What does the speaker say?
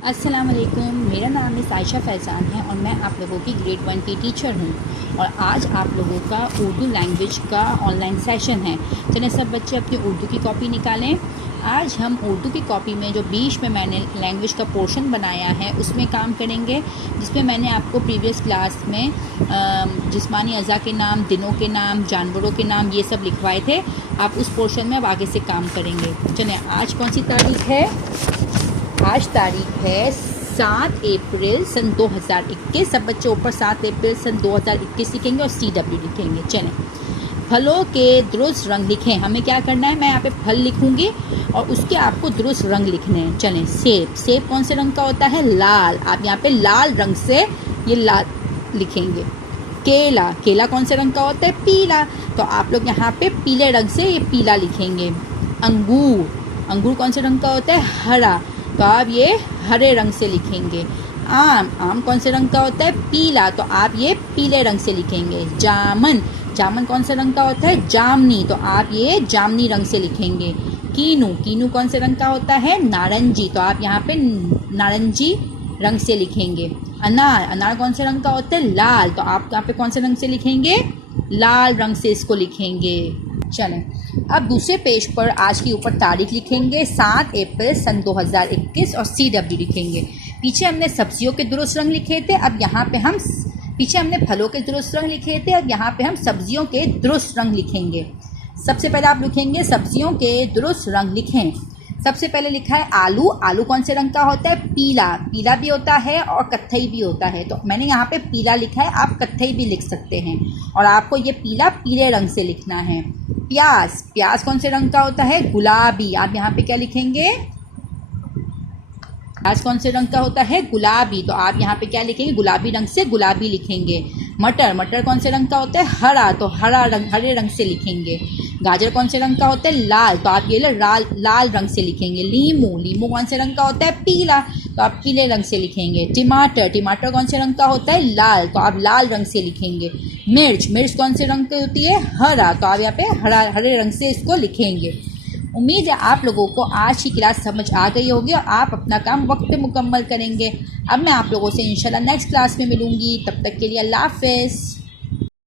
अस्सलाम वालेकुम। मेरा नाम है आयशा फैज़ान है और मैं आप लोगों की ग्रेड 1 की टीचर हूँ। और आज आप लोगों का उर्दू लैंग्वेज का ऑनलाइन सेशन है। चलें सब बच्चे अपनी उर्दू की कॉपी निकालें। आज हम उर्दू की कॉपी में जो बीच में मैंने लैंग्वेज का पोर्शन बनाया है उसमें काम करेंगे, जिसमें मैंने आपको प्रीवियस क्लास में जिस्मानी अज़ा के नाम, दिनों के नाम, जानवरों के नाम ये सब लिखवाए थे। आप उस पोर्शन में अब आगे से काम करेंगे। चलें, आज कौन सी तारीख है? आज तारीख है 7 अप्रैल सन 2021। सब बच्चे ऊपर 7 अप्रैल सन 2021 लिखेंगे और CW लिखेंगे। चलें, फलों के दुरुस्त रंग लिखें। हमें क्या करना है, मैं यहाँ पे फल लिखूंगी और उसके आपको दुरुस्त रंग लिखने हैं। चलें, सेब। सेब कौन से रंग का होता है? लाल। आप यहाँ पे लाल रंग से ये लाल लिखेंगे। केला। केला कौन से रंग का होता है? पीला। तो आप लोग यहाँ पे पीले रंग से ये पीला लिखेंगे। अंगूर। अंगूर कौन से रंग का होता है? हरा। तो आप ये हरे रंग से लिखेंगे। आम। आम कौन से रंग का होता है? पीला। तो आप ये पीले रंग से लिखेंगे। जामुन। जामुन कौन से रंग का होता है? जामनी। तो आप ये जामनी रंग से लिखेंगे। कीनू। कीनू कौन से रंग का होता है? नारंगी। तो आप यहाँ पे नारंगी रंग से लिखेंगे। अनार। अनार कौन से रंग का होता है? लाल। तो आप यहाँ पे कौन से रंग से लिखेंगे? लाल रंग से इसको लिखेंगे। चलें, अब दूसरे पेज पर आज की ऊपर तारीख लिखेंगे 7 अप्रैल सन 2021 और CW लिखेंगे। पीछे हमने सब्जियों के दुरुस्त रंग लिखे थे, अब यहाँ पे हम पीछे हमने फलों के दुरुस्त रंग लिखे थे, अब यहाँ पे हम सब्जियों के दुरुस्त रंग लिखेंगे। सबसे पहले आप लिखेंगे सब्जियों के दुरुस्त रंग लिखें। सबसे पहले लिखा है आलू। आलू कौन से रंग का होता है? पीला। पीला भी होता है और कत्थई भी होता है। तो मैंने यहाँ पे पीला लिखा है, आप कत्थई भी लिख सकते हैं। और आपको ये पीला पीले रंग से लिखना है। प्याज। प्याज कौन से रंग का होता है? गुलाबी। आप यहाँ पे क्या लिखेंगे? प्याज कौन से रंग का होता है? गुलाबी। तो आप यहाँ पे क्या लिखेंगे? गुलाबी रंग से गुलाबी लिखेंगे। मटर। मटर कौन से रंग का होता है? हरा। तो हरा रंग, हरे रंग से लिखेंगे। गाजर कौन से रंग का होता है? लाल। तो आप ये लाल रंग से लिखेंगे। लीमू। लीमू कौन से रंग का होता है? पीला। तो आप पीले रंग से लिखेंगे। टमाटर। टमाटर कौन से रंग का होता है? लाल। तो आप लाल रंग से लिखेंगे। मिर्च। मिर्च कौन से रंग की होती है? हरा। तो आप यहाँ पे हरे रंग से इसको लिखेंगे। उम्मीद है आप लोगों को आज की क्लास समझ आ गई होगी और आप अपना काम वक्त पे मुकम्मल करेंगे। अब मैं आप लोगों से इंशाल्लाह नेक्स्ट क्लास में मिलूंगी। तब तक के लिए अल्लाह हाफ़िज़।